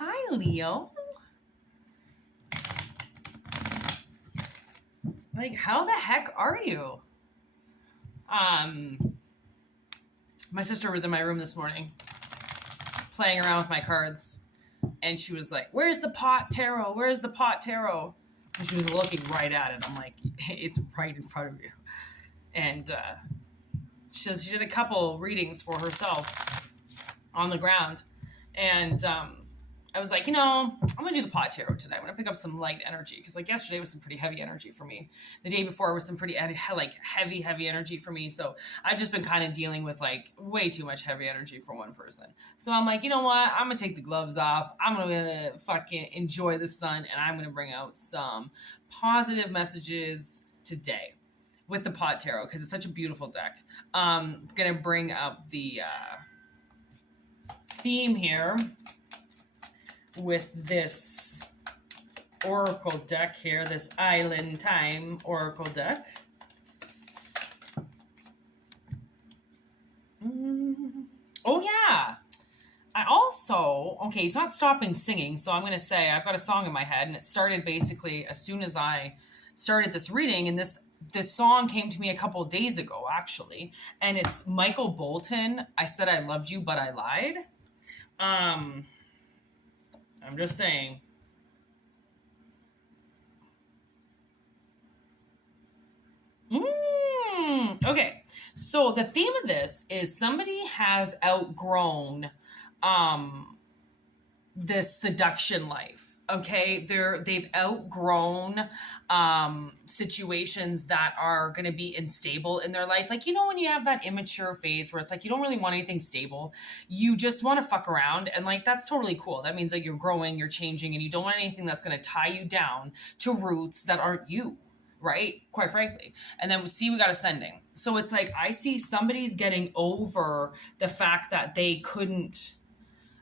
Hi, Leo. Like, how the heck are you? Um, my sister was in my room this morning playing around with my cards, and she was like, "Where's the pot tarot? Where's the pot tarot?" And she was looking right at it. I'm like, "It's right in front of you." And she did a couple readings for herself on the ground, and I was like, I'm gonna do the pot tarot today. I'm gonna pick up some light energy because like yesterday was some pretty heavy energy for me. The day before was some pretty heavy energy for me. So I've just been kind of dealing with like way too much heavy energy for one person. So I'm like, you know what? I'm gonna take the gloves off. I'm gonna fucking enjoy the sun, and I'm gonna bring out some positive messages today with the pot tarot because it's such a beautiful deck. I'm gonna bring up the theme here with this oracle deck here, this Island Time oracle deck. Oh yeah, I also, okay, he's not stopping singing, so I'm gonna say I've got a song in my head, and it started basically as soon as I started this reading, and this song came to me a couple of days ago actually, and it's Michael Bolton, I Said I Loved You But I Lied. I'm just saying. Okay, so the theme of this is somebody has outgrown this seduction life. Okay, they've outgrown situations that are going to be unstable in their life. Like, when you have that immature phase where it's like you don't really want anything stable, you just want to fuck around, and like that's totally cool. That means that you're growing, you're changing, and you don't want anything that's going to tie you down to roots that aren't you, right? Quite frankly. And then we got ascending. So it's like I see somebody's getting over the fact that they couldn't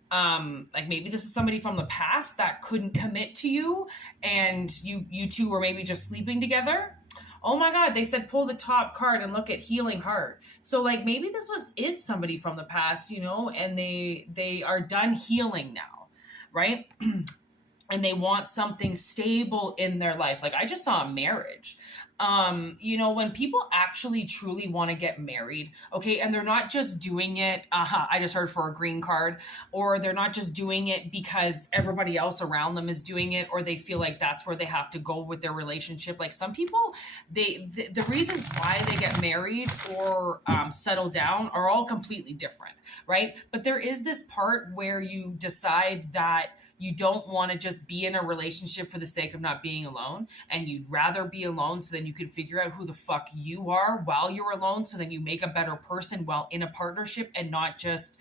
like maybe this is somebody from the past that couldn't commit to you, and you two were maybe just sleeping together. Oh my God, they said pull the top card and look at healing heart. So like maybe this is somebody from the past, and they are done healing now, right? And they want something stable in their life. Like I just saw a marriage. When people actually truly want to get married, okay, and they're not just doing it, I just heard for a green card, or they're not just doing it because everybody else around them is doing it, or they feel like that's where they have to go with their relationship. Like some people, the reasons why they get married or settle down are all completely different, right? But there is this part where you decide that you don't want to just be in a relationship for the sake of not being alone, and you'd rather be alone so then you can figure out who the fuck you are while you're alone, so then you make a better person while in a partnership and not just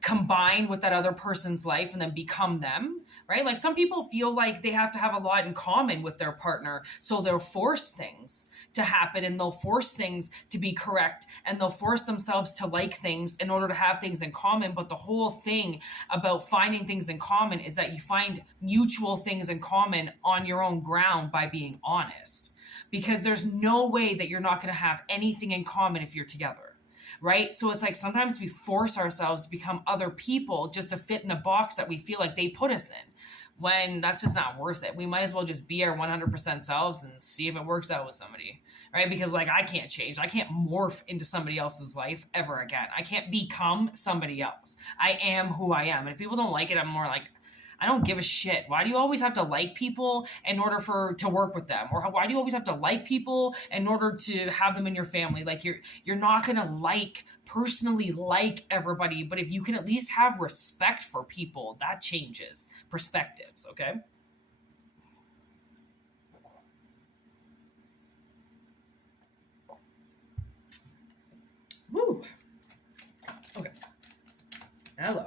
combine with that other person's life and then become them, right? Like some people feel like they have to have a lot in common with their partner, so they'll force things to happen, and they'll force things to be correct, and they'll force themselves to like things in order to have things in common. But the whole thing about finding things in common is that you find mutual things in common on your own ground by being honest, because there's no way that you're not going to have anything in common if you're together. Right? So it's like sometimes we force ourselves to become other people just to fit in the box that we feel like they put us in, when that's just not worth it. We might as well just be our 100% selves and see if it works out with somebody, right? Because like I can't change. I can't morph into somebody else's life ever again. I can't become somebody else. I am who I am. And if people don't like it, I'm more like, I don't give a shit. Why do you always have to like people in order to work with them? Or why do you always have to like people in order to have them in your family? Like you're not going to personally like everybody, but if you can at least have respect for people, that changes perspectives, okay? Woo. Okay. Hello.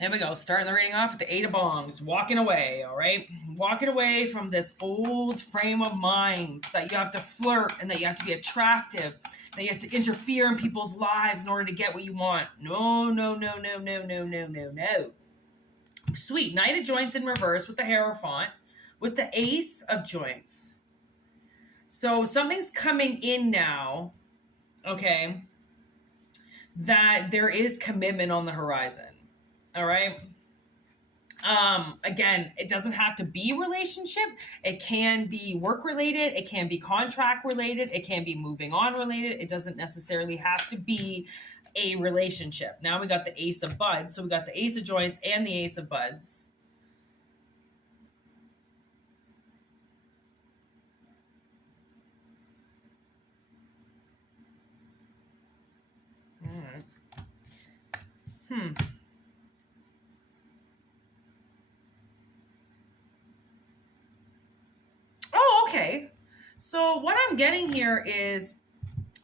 Here we go. Starting the reading off with the 8 of Bongs. Walking away, all right? Walking away from this old frame of mind that you have to flirt and that you have to be attractive, that you have to interfere in people's lives in order to get what you want. No, no, no, no, no, no, no, no, no. Sweet. Knight of Joints in reverse with the Hierophant, with the Ace of Joints. So something's coming in now, okay, that there is commitment on the horizon. All right. Again, it doesn't have to be relationship. It can be work related. It can be contract related. It can be moving on related. It doesn't necessarily have to be a relationship. Now we got the Ace of Buds. So we got the Ace of Joints and the Ace of Buds. All right. Oh, okay. So what I'm getting here is,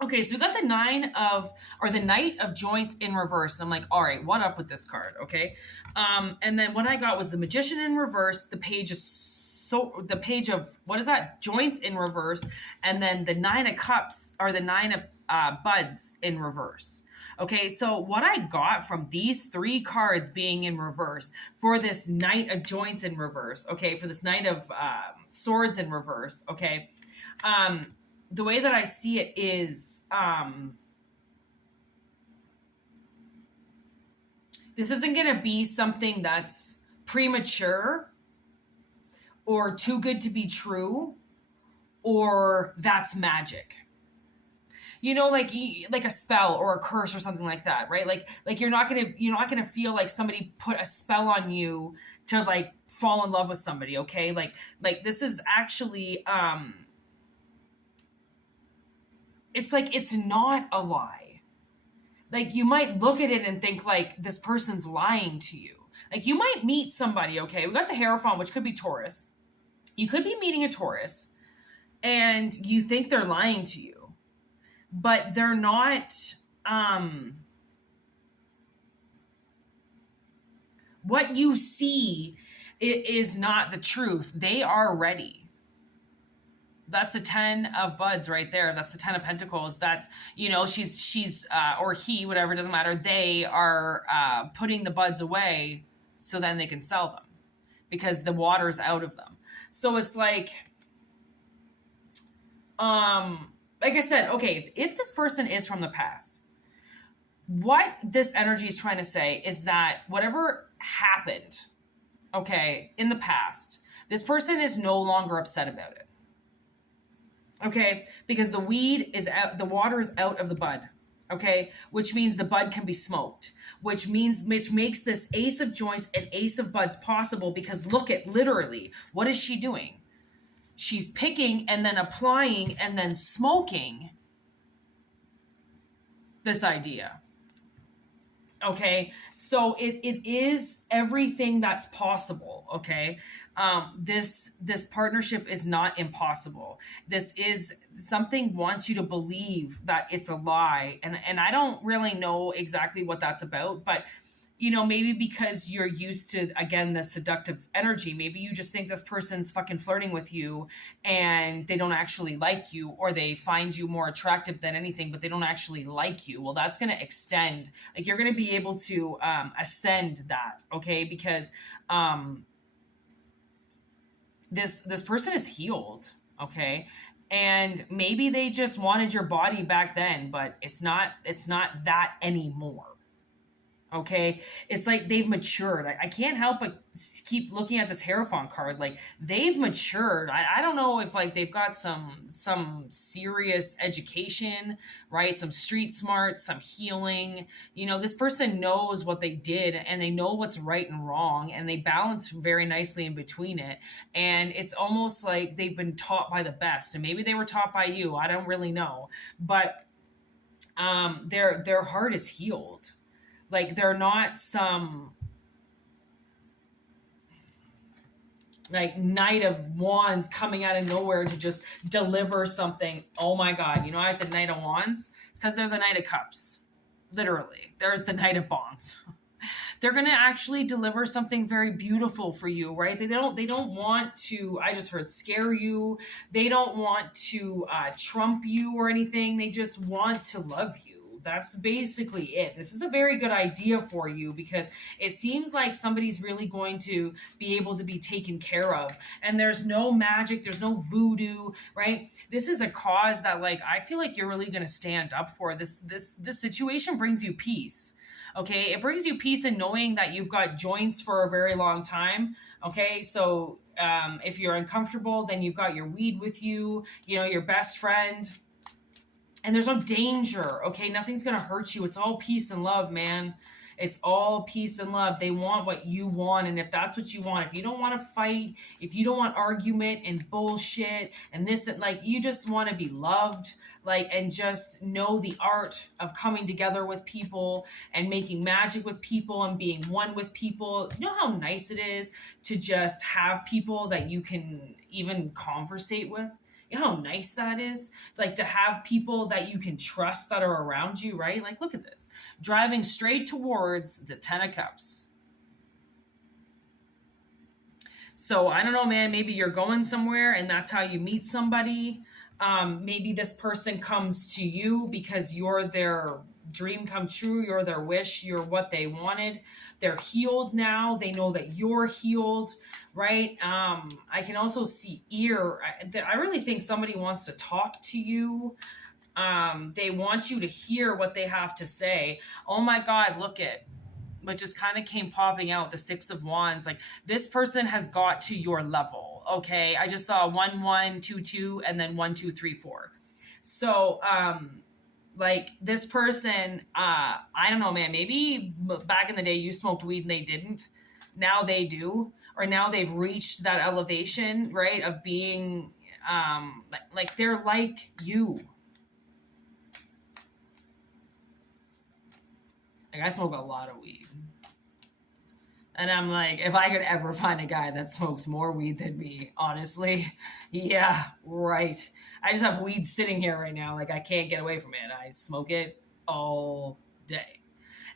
okay, so we got the the Knight of Joints in reverse. And I'm like, all right, what up with this card? Okay. And then what I got was the Magician in reverse, the page of, what is that? Joints in reverse. And then the Nine of Cups, or the Nine of Buds in reverse. Okay, so what I got from these three cards being in reverse for this Knight of Joints in reverse, okay, for this Knight of Swords in reverse, okay, the way that I see it is, this isn't going to be something that's premature or too good to be true, or that's magic. You know, like a spell or a curse or something like that, right? Like you're not gonna feel like somebody put a spell on you to like fall in love with somebody, okay? Like this is actually it's like, it's not a lie. Like you might look at it and think like this person's lying to you. Like you might meet somebody, okay? We got the Hierophant, which could be Taurus. You could be meeting a Taurus and you think they're lying to you, but they're not. What you see is not the truth. They are ready. That's the 10 of Buds right there. That's the 10 of Pentacles. That's, you know, she's or he, whatever, doesn't matter. They are putting the buds away so then they can sell them because the water's out of them. So it's like I said, okay, if this person is from the past, what this energy is trying to say is that whatever happened, okay, in the past, this person is no longer upset about it. Okay, because the weed is out, the water is out of the bud. Okay, which means the bud can be smoked, which makes this Ace of Joints and Ace of Buds possible, because look at literally, what is she doing? She's picking and then applying and then smoking this idea. Okay, so it is everything that's possible. Okay, this partnership is not impossible. This is something wants you to believe that it's a lie, and I don't really know exactly what that's about, but you know, maybe because you're used to, again, the seductive energy, maybe you just think this person's fucking flirting with you and they don't actually like you, or they find you more attractive than anything, but they don't actually like you. Well, that's going to extend, like you're going to be able to ascend that, okay? Because this person is healed, okay? And maybe they just wanted your body back then, but it's not that anymore. Okay, it's like they've matured. I can't help but keep looking at this Hierophant card. Like they've matured. I don't know if like they've got some serious education, right? Some street smarts, some healing. You know, this person knows what they did and they know what's right and wrong, and they balance very nicely in between it. And it's almost like they've been taught by the best, and maybe they were taught by you. I don't really know, but their heart is healed. Like they're not some like Knight of Wands coming out of nowhere to just deliver something. Oh my God. You know, I said Knight of Wands. It's because they're the Knight of Cups. Literally. There's the Knight of Bongs. They're going to actually deliver something very beautiful for you, right? They don't want to, I just heard, scare you. They don't want to trump you or anything. They just want to love you. That's basically it. This is a very good idea for you because it seems like somebody's really going to be able to be taken care of. And there's no magic, there's no voodoo, right? This is a cause that like I feel like you're really going to stand up for. This situation brings you peace. Okay, it brings you peace in knowing that you've got joints for a very long time. Okay, so if you're uncomfortable, then you've got your weed with you, you know, your best friend, and there's no danger. Okay, nothing's gonna hurt you. It's all peace and love, man. It's all peace and love. They want what you want, and if that's what you want, if you don't want to fight, if you don't want argument and bullshit and this and like, you just want to be loved, like, and just know the art of coming together with people and making magic with people and being one with people. You know how nice it is to just have people that you can even conversate with? You know how nice that is? Like to have people that you can trust that are around you, right? Like, look at this. Driving straight towards the 10 of Cups. So I don't know, man, maybe you're going somewhere and that's how you meet somebody. Maybe this person comes to you because you're their dream come true. You're their wish. You're what they wanted. They're healed now. They know that you're healed, right? I can also see ear. I really think somebody wants to talk to you. They want you to hear what they have to say. Oh my God, look at what just kind of came popping out, the 6 of Wands. Like this person has got to your level. Okay. I just saw 1 1 2 2 and then 1 2 3 4. So, like this person, I don't know, man, maybe back in the day you smoked weed and they didn't. Now they do, or now they've reached that elevation, right? Of being, like they're like you. Like I smoke a lot of weed. And I'm like, if I could ever find a guy that smokes more weed than me, honestly, yeah, right. I just have weed sitting here right now. Like I can't get away from it. I smoke it all day.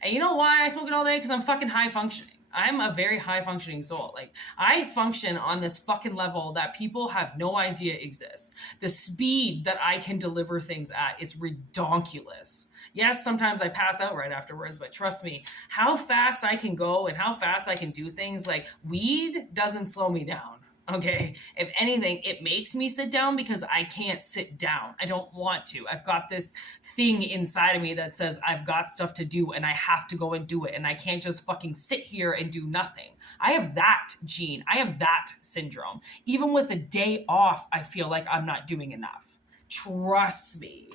And you know why I smoke it all day? Because I'm fucking high functioning. I'm a very high functioning soul. Like I function on this fucking level that people have no idea exists. The speed that I can deliver things at is redonkulous. Yes, sometimes I pass out right afterwards, but trust me, how fast I can go and how fast I can do things, like weed doesn't slow me down. Okay. If anything, it makes me sit down because I can't sit down. I don't want to. I've got this thing inside of me that says I've got stuff to do and I have to go and do it. And I can't just fucking sit here and do nothing. I have that gene. I have that syndrome. Even with a day off, I feel like I'm not doing enough. Trust me.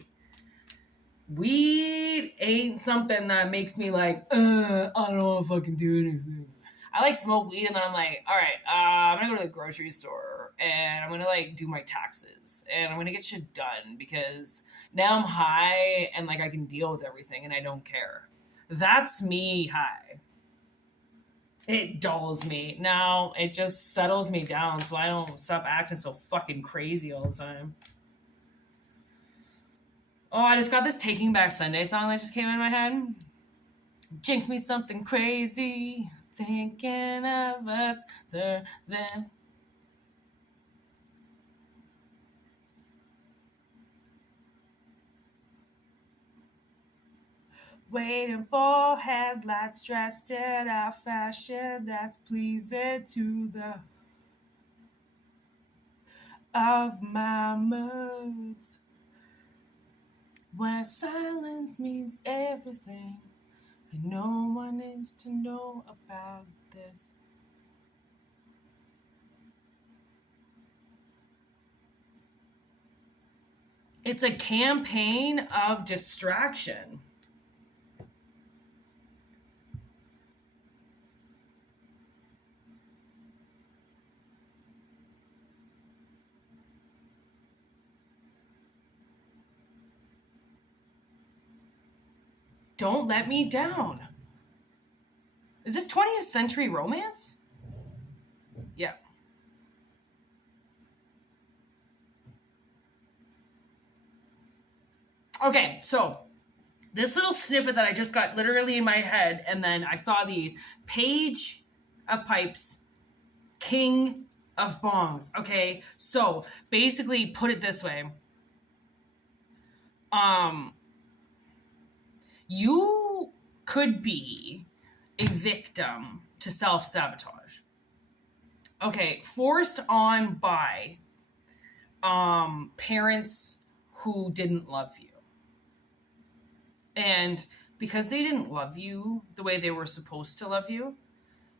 Weed ain't something that makes me like, I don't know if I can do anything. I like smoke weed and then I'm like, all right, I'm gonna go to the grocery store and I'm gonna like do my taxes and I'm gonna get shit done because now I'm high and like I can deal with everything and I don't care. That's me high. It dulls me. Now it just settles me down so I don't stop acting so fucking crazy all the time. Oh, I just got this Taking Back Sunday song that just came in my head. Jinx me something crazy. Thinking of us there, then. Waiting for headlights, dressed in a fashion that's pleasing to the of my moods. Where silence means everything. And no one is to know about this. It's a campaign of distraction. Don't let me down. Is this 20th century romance? Yeah. Okay, so this little snippet that I just got literally in my head, and then I saw these. Page of Pipes, King of Bongs. Okay, so basically put it this way. You could be a victim to self-sabotage. Okay, forced on by parents who didn't love you. And because they didn't love you the way they were supposed to love you,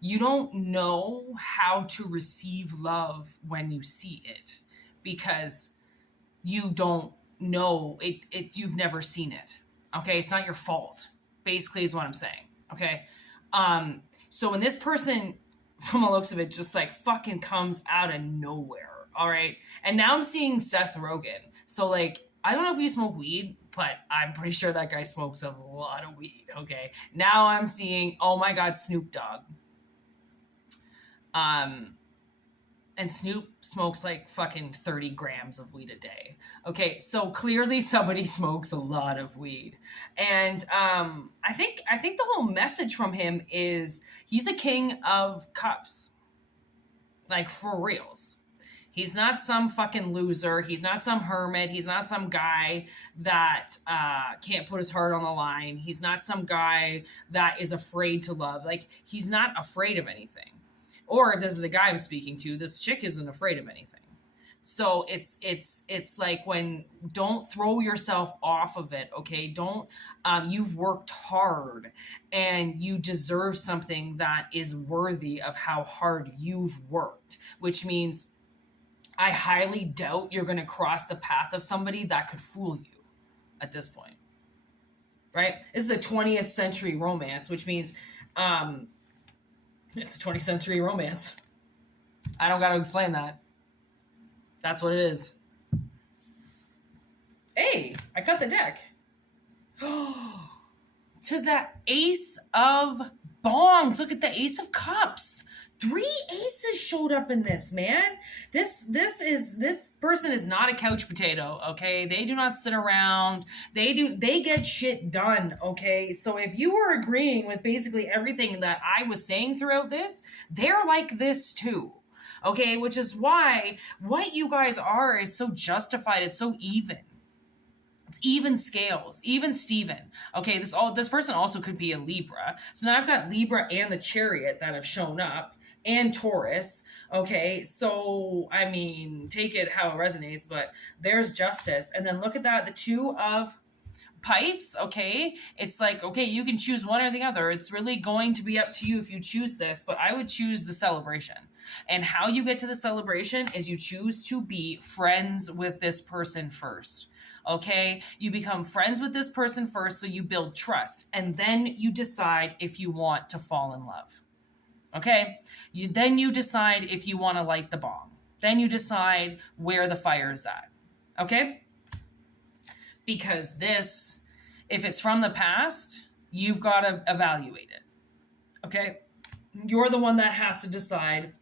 you don't know how to receive love when you see it, because you don't know it you've never seen it. Okay, it's not your fault, basically, is what I'm saying. Okay. So when this person, from the looks of it, just like fucking comes out of nowhere, all right? And now I'm seeing Seth Rogen. So like, I don't know if you smoke weed, but I'm pretty sure that guy smokes a lot of weed. Okay. Now I'm seeing, oh my God, Snoop Dogg. And Snoop smokes like fucking 30 grams of weed a day. Okay, so clearly somebody smokes a lot of weed. And I think the whole message from him is he's a king of cups. Like, for reals. He's not some fucking loser. He's not some hermit. He's not some guy that can't put his heart on the line. He's not some guy that is afraid to love. Like, he's not afraid of anything. Or if this is a guy I'm speaking to, this chick isn't afraid of anything. So it's like, when, don't throw yourself off of it, okay? Don't, you've worked hard and you deserve something that is worthy of how hard you've worked, which means I highly doubt you're going to cross the path of somebody that could fool you at this point, right? This is a 20th century romance, which means, it's a 20th century romance. I don't got to explain that. That's what it is. Hey, I cut the deck. To the Ace of Bongs. Look at the Ace of Cups. 3 aces showed up in this, man. This person is not a couch potato, okay? They do not sit around. They get shit done, okay? So if you were agreeing with basically everything that I was saying throughout this, they're like this too. Okay, which is why what you guys are is so justified. It's so even. It's even scales, even Steven. Okay, this person also could be a Libra. So now I've got Libra and the Chariot that have shown up, and Taurus. Okay, so I mean, take it how it resonates, but there's justice. And then look at that, the 2 of Pipes. Okay, it's like, okay, you can choose one or the other. It's really going to be up to you if you choose this, but I would choose the celebration. And how you get to the celebration is you choose to be friends with this person first. Okay, you become friends with this person first, so you build trust, and then you decide if you want to fall in love. Okay, then you decide if you want to light the bomb. Then you decide where the fire is at. Okay, because this, if it's from the past, you've got to evaluate it. Okay, you're the one that has to decide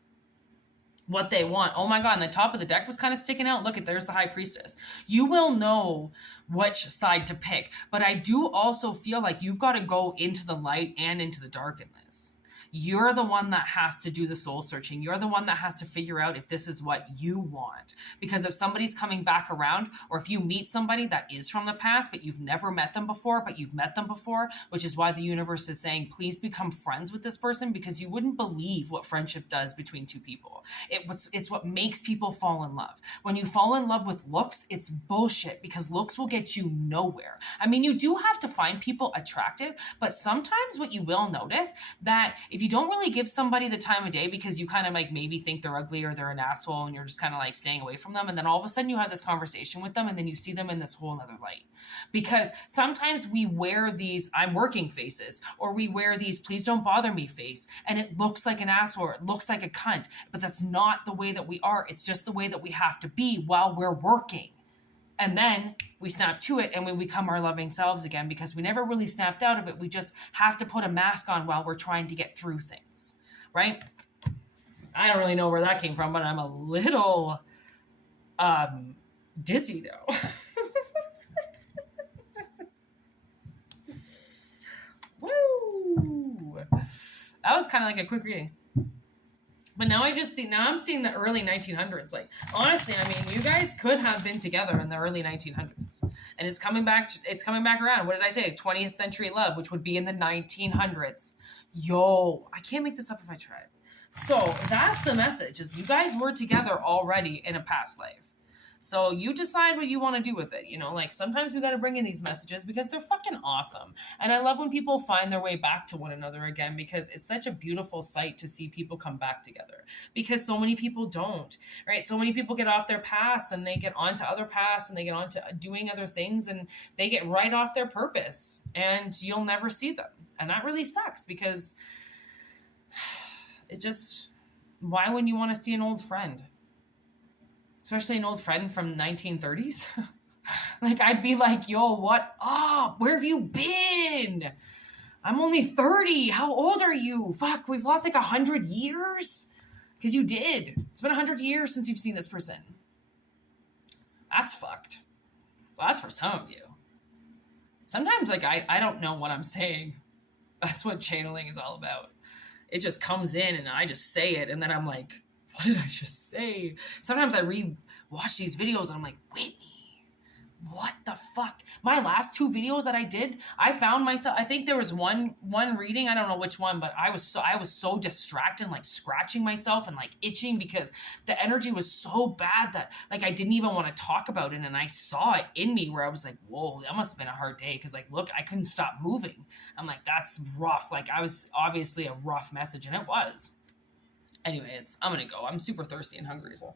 what they want. Oh my God, and the top of the deck was kind of sticking out. Look, there's the High Priestess. You will know which side to pick, but I do also feel like you've got to go into the light and into the dark in this. You're the one that has to do the soul searching. You're the one that has to figure out if this is what you want. Because if somebody's coming back around, or if you meet somebody that is from the past, but you've never met them before, but you've met them before, which is why the universe is saying, please become friends with this person, because you wouldn't believe what friendship does between 2 people. It's what makes people fall in love. When you fall in love with looks, it's bullshit, because looks will get you nowhere. I mean, you do have to find people attractive, but sometimes what you will notice, that if you don't really give somebody the time of day because you kind of like maybe think they're ugly or they're an asshole and you're just kind of like staying away from them, and then all of a sudden you have this conversation with them and then you see them in this whole other light. Because sometimes we wear these I'm working faces, or we wear these please don't bother me face, and it looks like an asshole or it looks like a cunt, but that's not the way that we are. It's just the way that we have to be while we're working. And then we snap to it and we become our loving selves again, because we never really snapped out of it. We just have to put a mask on while we're trying to get through things, right? I don't really know where that came from, but I'm a little dizzy though. Woo! That was kind of like a quick reading. But now I'm seeing the early 1900s. Like, honestly, I mean, you guys could have been together in the early 1900s. and it's coming back around. What did I say? 20th century love, which would be in the 1900s. Yo, I can't make this up if I tried. So that's the message, is you guys were together already in a past life. So you decide what you want to do with it. You know, like sometimes we got to bring in these messages because they're fucking awesome. And I love when people find their way back to one another again, because it's such a beautiful sight to see people come back together, because so many people don't, right? So many people get off their past and they get onto other paths and they get onto doing other things and they get right off their purpose and you'll never see them. And that really sucks, because it just, why wouldn't you want to see an old friend? Especially an old friend from 1930s. Like, I'd be like, yo, what up? Where have you been? I'm only 30. How old are you? Fuck, we've lost like 100 years? Because you did. It's been 100 years since you've seen this person. That's fucked. So that's for some of you. Sometimes, like, I don't know what I'm saying. That's what channeling is all about. It just comes in and I just say it, and then I'm like, what did I just say? Sometimes I re-watch these videos and I'm like, Whitney, what the fuck? My last 2 videos that I did, I found myself, I think there was one reading, I don't know which one, but I was so distracted, like scratching myself and like itching, because the energy was so bad that like I didn't even want to talk about it. And I saw it in me where I was like, whoa, that must have been a hard day. Cause like, look, I couldn't stop moving. I'm like, that's rough. Like, I was obviously a rough message, and it was. Anyways, I'm going to go. I'm super thirsty and hungry. So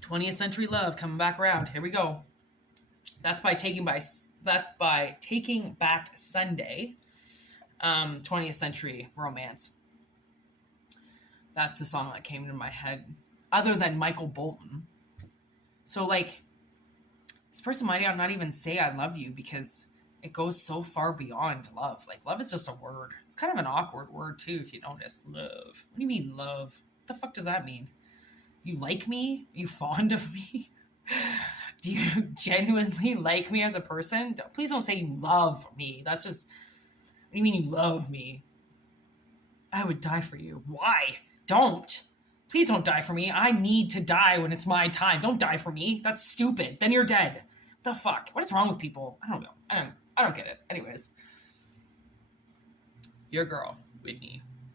20th century love coming back around. Here we go. That's by Taking Back Sunday. 20th century romance. That's the song that came into my head, other than Michael Bolton. So like, this person might not even say I love you, because it goes so far beyond love. Like, love is just a word. It's kind of an awkward word too, if you notice. Love. What do you mean love? What the fuck does that mean? You like me? Are you fond of me? Do you genuinely like me as a person? Please don't say you love me. That's just, what do you mean you love me? I would die for you. Why? Don't. Please don't die for me. I need to die when it's my time. Don't die for me. That's stupid. Then you're dead. The fuck? What is wrong with people? I don't know. I don't get it. Anyways. Your girl, Whitney.